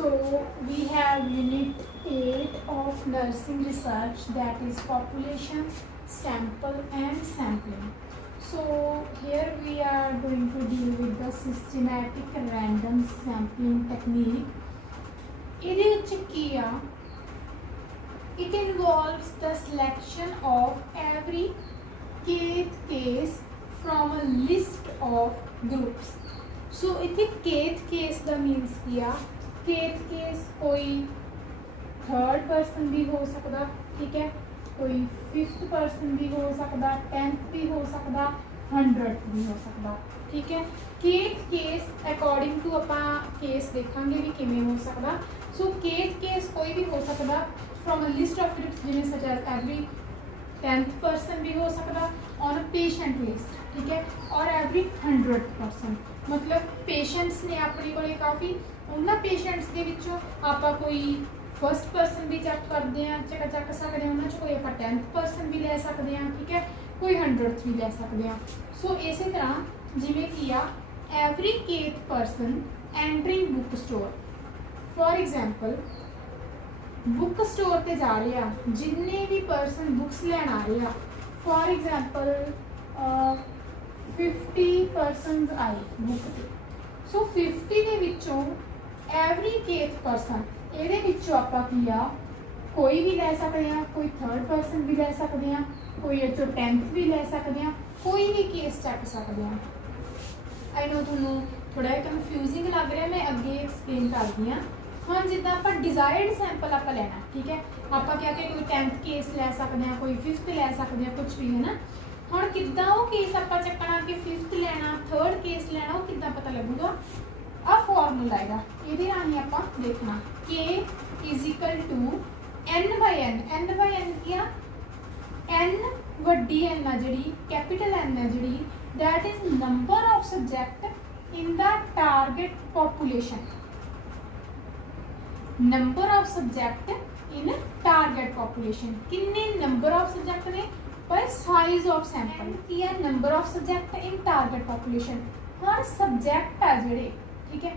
So we have unit 8 of nursing research, that is population, sample and sampling. So here we are going to deal with the systematic random sampling technique. It involves the selection of every kth case from a list of groups. So इथे kth case का means किया kth case कोई third person भी हो सकता, ठीक है, कोई फिफ्थ पर्सन भी हो सकता, 10th भी हो सकता, 100th भी हो सकता, ठीक है। kth केस अकॉर्डिंग टू अपना केस देखांगे भी किमें हो सकता। सो kth केस कोई भी हो सकता from a list of groups जिन्हें such as every 10th person भी हो सकता ऑन अ पेशेंट लिस्ट, ठीक है, और एवरी 100th पर्सन। मतलब पेशेंट्स ने अपने को काफ़ी उन्होंने पेशेंट्स के विचों आपां कोई फर्स्ट पर्सन भी चैक करते हैं, चक सकते हैं, उन्होंने कोई आप 10th पर्सन भी ले सकते हैं, ठीक है, कोई 100th भी ले सकते हैं। सो इस तरह जिमें कि आ every kth person entering book store, for example book store पर जा रहे हैं जिन्ने भी पर्सन बुक्स लैन आ रहे हैं, फॉर एग्जाम्पल 50 पर्सन आए बुक से। सो 50 के विचों एवरी kth पर्सन ये आप कोई भी ले सकते हैं, कोई थर्ड पर्सन भी ले सकते हैं, कोई 10th भी ले सकते हैं, कोई भी केस चक सकते हैं। आई नो थोड़ा थोड़ा कन्फ्यूजिंग लग रहा है, मैं अगे एक्सप्लेन करती हाँ। हाँ जिदा आप डिजायर्ड सैंपल आप लेना, ठीक है, आप क्या कि कोई 10th केस ले सकते हैं, कोई 5th ले सकते हैं, कुछ भी है ना। हाँ किदा वो केस आप चकना कि 5th लेना, 3rd केस लेना, वो किदा पता लगेगा। आ फॉर्मूला है ये राही आप देखना K is equal to N by N। N by N क्या N वड्डी N है जी, कैपिटल N है जी, that is number of subject in the target population. Number of subject in target population किन्ने नंबर ऑफ सब्जेक्ट ने पर size of sample की है number of subject in target population. हर सब्जेक्ट है जेडे, ठीक है,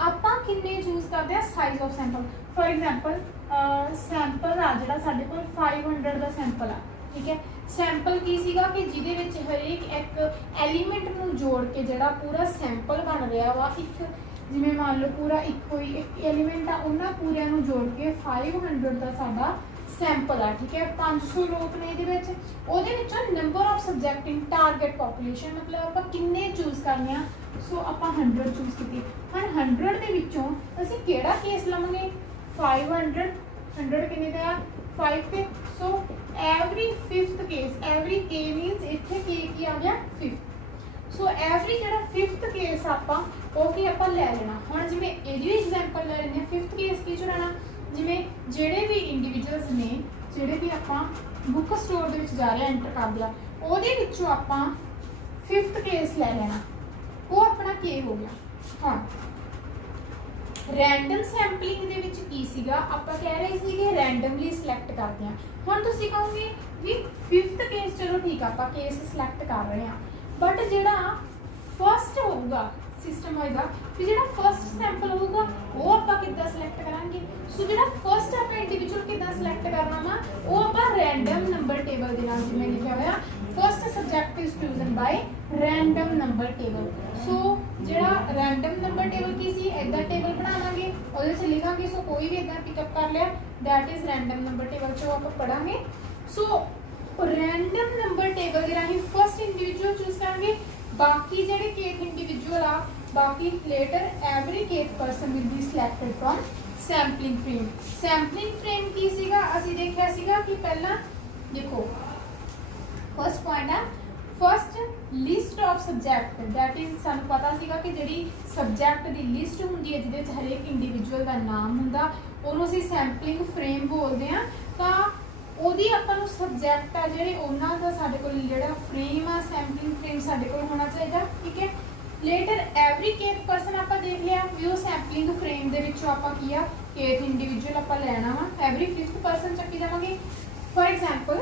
आप किन्ने चूज करते हैं size of sample. For example sample आ जो साढ़े को 500 का सैंपल आ, ठीक है, सैंपल की सीगा कि जिहदे विच हरेक एक एलीमेंट नूं जोड़ के जिहड़ा पूरा सैंपल बन रहा वा, एक जिवें मान लो पूरा एक कोई एक एलीमेंट आ उन्हां पूरिਆਂ नूं जोड़ के 500 का साडा सैंपल आ, ठीक है, 500 लोग ने इहदे विच, ओहदे विचों number of subject in target population मतलब आप किन्ने चूज करने आ। सो आप 100 चूज की। हाँ 100 के विचों असीं किहड़ा केस लवांगे 500, 100 किन्ने दा 5 पे। So every 5th case, every के मीनस इत्थे के की आ गया 5th। सो एवरी जिहड़ा 5th केस आपां ओह की आपां ले लेना। हुण जिवें इहदी एग्जांपल ले लैंदे 5th केस की चुराना, जिवें ਜਿਹੜੇ भी इंडिविजुअल्स ने ਜਿਹੜੇ भी ਆਪਾਂ बुक स्टोर ਦੇ ਵਿੱਚ ਜਾ ਰਹੇ ਐਂਟਰ ਕਰਦੇ ਆ ਉਹਦੇ ਵਿੱਚੋਂ ਆਪਾਂ 5th केस ले लेना, ਉਹ ਆਪਣਾ ਕੇ ਹੋ ਗਿਆ। ਹਾਂ ਰੈਂਡਮ ਸੈਂਪਲਿੰਗ ਦੇ ਵਿੱਚ ਕੀ ਸੀਗਾ, ਆਪਾਂ ਕਹਿ ਰਹੇ ਸੀ ਕਿ ਰੈਂਡਮਲੀ ਸਿਲੈਕਟ ਕਰਦੇ ਆ। ਹੁਣ ਤੁਸੀਂ ਕਹੋਗੇ ਵੀ 5th केस ਚਲੋ ਠੀਕ ਆ ਆਪਾਂ केस ਸਿਲੈਕਟ ਕਰ ਰਹੇ ਆ, ਬਟ ਜਿਹੜਾ ਫਸਟ ਹੋਊਗਾ सिस्टम होएगा कि जो फर्स्ट सैंपल होगा वो आप कितना सिलेक्ट करांगे। सो जो फर्स्ट आप इंडिविजुअल कितना सिलेक्ट करना वा वो आप रैंडम नंबर टेबल के नाल जिवें लिखा हुआ first subject is chosen by random number table. So जो रैंडम नंबर टेबल की सी इदा टेबल बनावांगे उहदे च लिखांगे। सो कोई भी इदा पिकअप कर लिया that is random number table चो आप पढ़ांगे। सो रैंडम नंबर टेबल के राही फर्स्ट इंडिविजुअल चूज करांगे, बाकी जेडे kth इंडिविजुअल आ बाकी later every kth person will be selected from sampling frame. Sampling frame की सीगा असी देखा सीगा कि पहला देखो फर्स्ट पॉइंट है first list of subject, that is सानू पता सीगा कि जिहड़ी सब्जेक्ट दी लिस्ट हुंदी है जिहदे हर एक इंडिविजुअल का नाम हुंदा उहनूं असीं सैंपलिंग फ्रेम बोलते हैं। तो ਉਹਦੀ ਆਪਾਂ ਨੂੰ ਸਬਜੈਕਟ ਆ ਜਿਹੜੇ ਉਹਨਾਂ ਦਾ ਸਾਡੇ ਕੋਲ ਜਿਹੜਾ ਫਰੇਮ ਆ ਸੈਂਪਲਿੰਗ ਫਰੇਮ ਸਾਡੇ ਕੋਲ ਹੋਣਾ ਚਾਹੀਦਾ, ਠੀਕ ਹੈ। ਲੇਟਰ ਐਵਰੀ kth ਪਰਸਨ ਆਪਾਂ ਦੇਖ ਲਿਆ ਵੀ ਉਹ ਸੈਂਪਲਿੰਗ ਫਰੇਮ ਦੇ ਵਿੱਚੋਂ ਆਪਾਂ ਕੀ ਆ kth ਇੰਡੀਵਿਜੂਅਲ ਆਪਾਂ ਲੈਣਾ ਵਾ ਐਵਰੀ 5th ਪਰਸਨ ਚੱਕੀ ਜਾਵਾਂਗੇ। ਫॉर एग्जांपल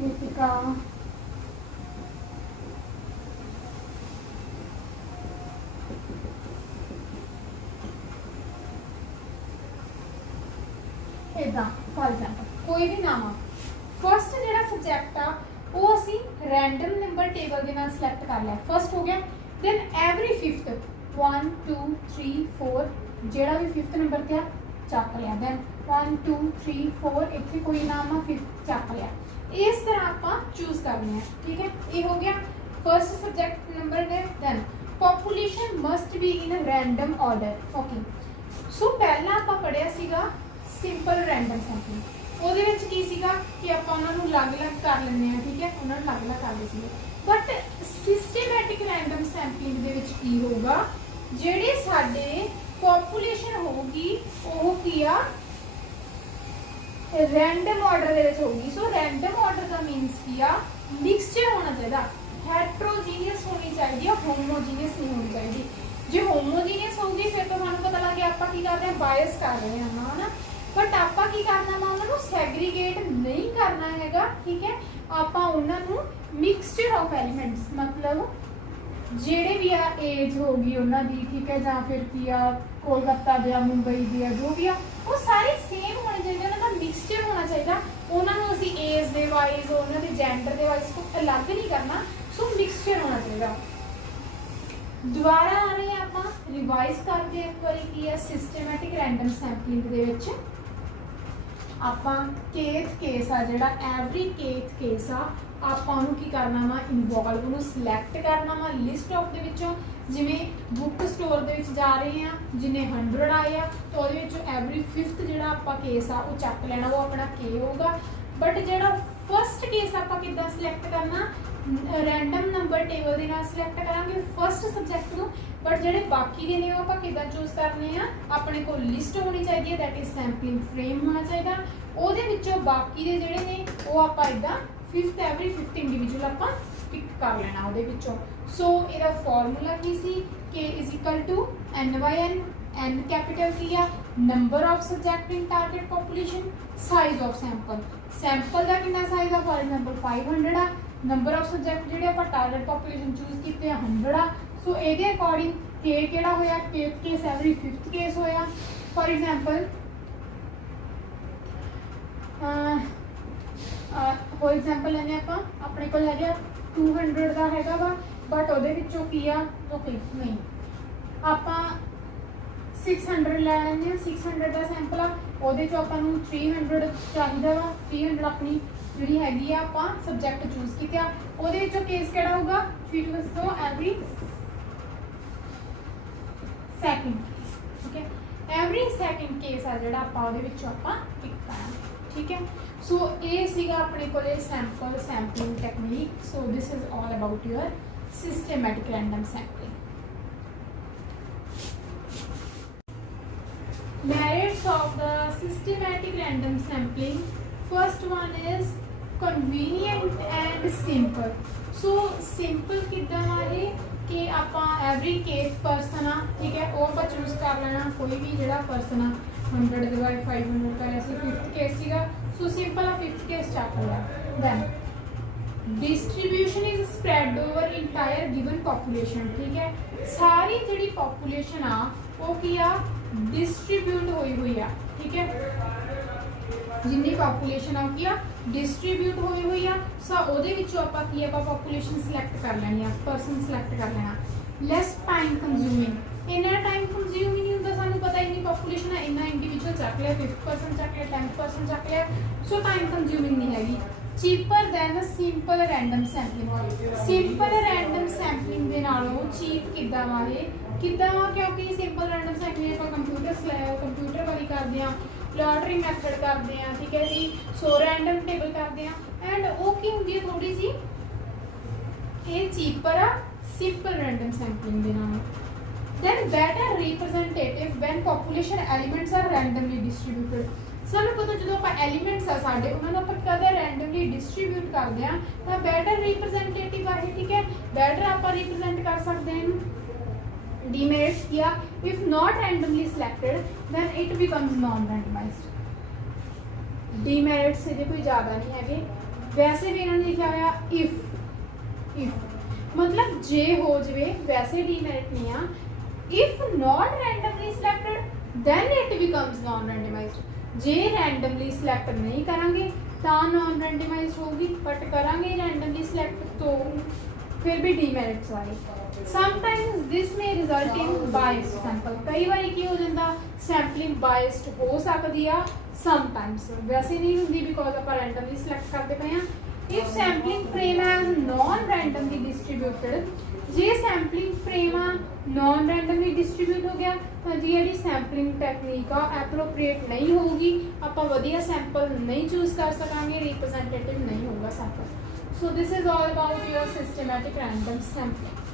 ਨੀਤਿਕਾ इदा फॉर एग्जाम्पल कोई भी नाम आ फर्स्ट जो सबजैक्ट आ वो असी रैंडम नंबर टेबल के नाल सिलेक्ट कर लिया फर्स्ट हो गया दैन एवरी फिफ्थ 1 2 3 4 जोड़ा भी फिफ्थ नंबर ते चक लिया दैन 1 2 3 4 इतने कोई नाम आ फिफ्थ चक लिया इस तरह आप चूज करने हैं ठीक है ये हो गया फर्स्ट सब्जेक्ट नंबर ने then population must be in random order okay so पहला आप पढ़िया सीगा सिंपल रैंडम सैंपलिंग ਉਹਦੇ ਵਿੱਚ ਕੀ ਸੀਗਾ ਕਿ ਆਪਾਂ ਉਹਨਾਂ ਨੂੰ ਅਲੱਗ-ਅਲੱਗ ਕਰ ਲੈਂਦੇ ਆ ਠੀਕ ਹੈ ਉਹਨਾਂ ਨੂੰ ਅਲੱਗ-ਅਲੱਗ ਕਰਦੇ ਸੀਗੇ ਬਟ ਸਿਸਟਮੈਟਿਕ ਰੈਂਡਮ ਸੈਂਪਲਿੰਗ ਦੇ ਵਿੱਚ ਕੀ ਹੋਊਗਾ ਜਿਹੜੇ ਸਾਡੇ ਪੋਪੂਲੇਸ਼ਨ ਹੋਊਗੀ ਉਹ ਕੀ ਆ ਰੈਂਡਮ ਆਰਡਰ ਦੇ ਵਿੱਚ ਹੋਊਗੀ ਸੋ ਰੈਂਡਮ ਆਰਡਰ ਦਾ ਮੀਨਸ ਕੀ ਆ ਮਿਕਸਚਰ ਹੋਣਾ ਚਾਹੀਦਾ ਹੈਟਰੋਜੀਨੀਅਸ ਹੋਣੀ ਚਾਹੀਦੀ ਹੈ ਹੋਮੋਜੀਨੀਅਸ ਨਹੀਂ ਹੋਣੀ ਚਾਹੀਦੀ ਜੇ ਹੋਮੋਜੀਨੀਅਸ ਹੋਊਗੀ ਫਿਰ ਤਾਂ ਤੁਹਾਨੂੰ ਪਤਾ ਲੱਗ ਗਿਆ ਆਪਾਂ ਕੀ ਕਰਦੇ ਹਾਂ ਬਾਇਸ ਕਰ ਰਹੇ ਹਾਂ ਹਨਾ बट आप की करना वा उन्होंने सैग्रीगेट नहीं करना हैगा ठीक है आप उन्होंने मिक्सचर ऑफ एलीमेंट्स मतलब जेड़े भी आ एज होगी उन्होंने ठीक है या फिर की आ कोलकाता दिया मुंबई दिया जो भी आ वो सारे सेम होने चाहिए उन्होंने मिक्सचर होना चाहिए उन्होंने असी एज के वाइज उन्होंने जेंडर के वाइज को अलग नहीं करना सो मिक्सचर होना चाहिए दोबारा आ रहे हैं आप रिवाइज करके एक बार की है सिस्टमैटिक रैंडम सैंपलिंग दे विच ਆਪਾਂ ਕੇथ केस आ ਜਿਹੜਾ एवरी केथ केस आ ਆਪਾਂ ਉਹਨੂੰ ਕੀ ਕਰਨਾ ਵਾ ਇਨਵੋਲਵ ਉਹਨੂੰ ਸਿਲੈਕਟ ਕਰਨਾ ਵਾ ਲਿਸਟ ਆਫ ਦੇ ਵਿੱਚੋਂ ਜਿਵੇਂ ਬੁੱਕ ਸਟੋਰ ਦੇ ਵਿੱਚ ਜਾ ਰਹੇ ਆ ਜਿੰਨੇ 100 ਆਏ ਆ ਤਾਂ ਉਹਦੇ ਵਿੱਚੋਂ ਐਵਰੀ 5th ਜਿਹੜਾ ਆਪਾਂ ਕੇਸ ਆ ਉਹ ਚੱਕ ਲੈਣਾ ਉਹ ਆਪਣਾ ਕੇ ਹੋਊਗਾ ਬਟ ਜਿਹੜਾ ਫਸਟ ਕੇਸ ਆਪਾਂ ਕਿੱਦਾਂ ਸਿਲੈਕਟ ਕਰਨਾ रैंडम नंबर टेबल के नाल सिलेक्ट करांगे फर्स्ट सब्जेक्ट नूं बट जिहड़े बाकी दे ने आपां किदां चूज करने आ अपने कोल लिस्ट होनी चाहिए दैट इज सैंपलिंग फ्रेम होना चाहिए ਉਹਦੇ ਵਿੱਚੋਂ ਬਾਕੀ ਦੇ ਜਿਹੜੇ ਨੇ ਉਹ ਆਪਾਂ ਇਦਾਂ 5th ਐਵਰੀ 5th ਇੰਡੀਵਿਜੂਅਲ ਆਪਾਂ ਪਿਕ ਕਰ ਲੈਣਾ ਉਹਦੇ ਵਿੱਚੋਂ ਸੋ ਇਹਦਾ ਫਾਰਮੂਲਾ ਕੀ ਸੀ k n/n n कैपिटल की आ number of subject in target population size of sample sample का कितना साइज आ फॉर एग्जांपल 500 आ नंबर ऑफ सब्जेक्ट ਜਿਹੜੇ ਆਪਾਂ टारगेट पॉपुलेशन चूज ਕੀਤੇ ਆ 100 ਆ ਸੋ ਇਹਦੇ ਅਕੋਰਡਿੰਗ k ਕਿਹੜਾ ਹੋਇਆ kth case every 5th case होया फॉर एग्जांपल फॉर एग्जांपल लेने ਆਪਾਂ ਆਪਣੇ ਕੋਲ ਹੈਗਾ 200 ਦਾ ਹੈਗਾ ਵਾ ਬਟ ਉਹਦੇ ਵਿੱਚੋਂ ਕੀ ਆ ਓਕੇ ਨਹੀਂ ਆਪਾਂ 600 ਲੈ ਲੈਂਦੇ 600 ਦਾ ਸੈਂਪਲ ਆ ਉਹਦੇ ਚੋਂ ਆਪਾਂ ਨੂੰ 300 ਚਾਹੀਦਾ ਵਾ 300 ਆਪਣੀ ਜਿਹੜੀ ਹੈਗੀ ਆ ਆਪਾਂ ਸਬਜੈਕਟ ਚੂਜ਼ ਕੀਤਾ ਉਹਦੇ ਵਿੱਚੋਂ ਕੇਸ ਕਿਹੜਾ ਹੋਊਗਾ 3 to 2 every second okay every second case ਆ ਜਿਹੜਾ ਆਪਾਂ ਉਹਦੇ ਵਿੱਚੋਂ ਆਪਾਂ ਪਿਕ ਕਰਾਂਗੇ ठीक है सो ये सीगा अपने कोले sample sampling technique so this is all about your systematic random sampling merits of the systematic random sampling first one is convenient and simple so simple किदा है कि आप एवरी केस पर्सन आ ठीक है वो आप चूज कर लेना कोई भी जो पर्सन आ 100 divided 500 का ऐसे 5th केस सीगा सो सिंपल आ 5th केस चक लिया then distribution is spread over entire given population ठीक है सारी जिहड़ी पॉपुलेशन आ वो की आ डिस्ट्रीब्यूट होई हुई आ ठीक है जिन्नी पॉपुलेशन आ की आ डिस्ट्रीब्यूट होई हुई आ सो ओदे विचों आपां की आपां पॉपुलेशन सिलेक्ट कर लैनी आ पर्सन सिलेक्ट कर लेना लेस टाइम कंज्यूमिंग इन्ना टाइम कंज्यूम ही नहीं होंदा सानू पता इन्नी पॉपुलेशन है इन्ना इंडिविजुअल चक लिया 5th चक लिया 10th चक लिया सो टाइम कंज्यूमिंग नहीं हैगी cheaper than simple random sampling simple random sampling दे नालों चीप किद्दां वाले किद्दां क्योंकि सिंपल रैंडम सैंपलिंग आप कंप्यूटर वाली करते हैं लॉटरी मैथड करते हैं ठीक है जी सो रैंडम टेबल करते हैं एंड वो की होंदी है थोड़ी जी ये चीपर आ सिंपल रैंडम सैंपलिंग दे नालों then better representative when population elements are randomly distributed ਸਾਨੂੰ ਪਤਾ ਜਦੋਂ ਆਪਾਂ ਐਲੀਮੈਂਟਸ ਆ ਸਾਡੇ ਉਹਨਾਂ ਨੂੰ ਆਪਾਂ ਕਦੇ ਰੈਂਡਮਲੀ ਡਿਸਟ੍ਰੀਬਿਊਟ ਕਰਦੇ ਆ ਤਾਂ ਬੈਟਰ ਰਿਪਰੈਜ਼ੈਂਟੇਟਿਵ ਆ ਠੀਕ ਹੈ ਬੈਟਰ ਆਪਾਂ ਰਿਪਰੈਜ਼ੈਂਟ ਕਰ ਸਕਦੇ ਹਾਂ demerits किया if not randomly selected then it becomes non randomized demerits ਇਹਦੇ ਕੋਈ ਜ਼ਿਆਦਾ ਨਹੀਂ ਹੈਗੇ ਵੈਸੇ ਵੀ ਇਹਨਾਂ ਨੇ ਲਿਖਿਆ ਹੋਇਆ if मतलब जे हो जवे वैसे demerit नहीं आ if not randomly selected then it becomes non randomized J randomly select नहीं करांगे तो नॉन रैंडमाइज होगी, बट करांगे रैंडमली सिलेक्ट तो फिर भी डीमेरिट्स आए। समटाइम्स दिस में रिजल्ट इन बायस्ड सैंपल, कई बार की हो जाता सैंपलिंग बायस्ड हो सकती है, समटाइम्स वैसे नहीं होंगी बिकॉज आप रैंडमली सिलेक्ट करते पे हैं। इफ सैंपलिंग फ्रेम है नॉन रैंडमली डिस्ट्रीब्यूटेड, जे सैंपलिंग फ्रेम आ नॉन रैंडमली डिस्ट्रीब्यूट हो गया तो जी सैंपलिंग टैक्नीक आ एप्रोप्रिएट नहीं होगी, आप वधिया सैंपल नहीं चूज कर सकेंगे, रिप्रजेंटेटिव नहीं होगा sample. So this is all about your systematic random sampling.